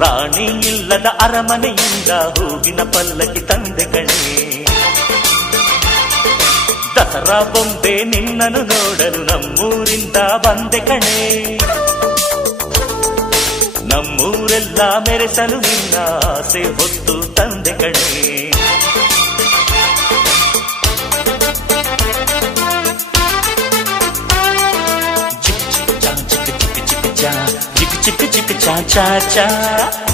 ರಾಣಿ ಇಲ್ಲದ ಅರಮನೆಯಿಂದ ಹೂವಿನ ಪಲ್ಲಕ್ಕಿ ತಂದೆ ಕಣೆ. ದಸರಾ ಬೊಂಬೆ ನಿನ್ನನ್ನು ನೋಡಲು ನಮ್ಮೂರಿಂದ ಬಂದೆ ಕಣೆ. ನಮ್ಮೂರೆಲ್ಲ ಮೆರೆಸಲು ನಿನ್ನ ಆಸೆ ಹೊತ್ತು ತಂದೆ ಕಣೆ. ಚಿಕ್ಕ ಚಿಕ್ಕ ಚಾ ಚಾ ಚಾ ಚಾ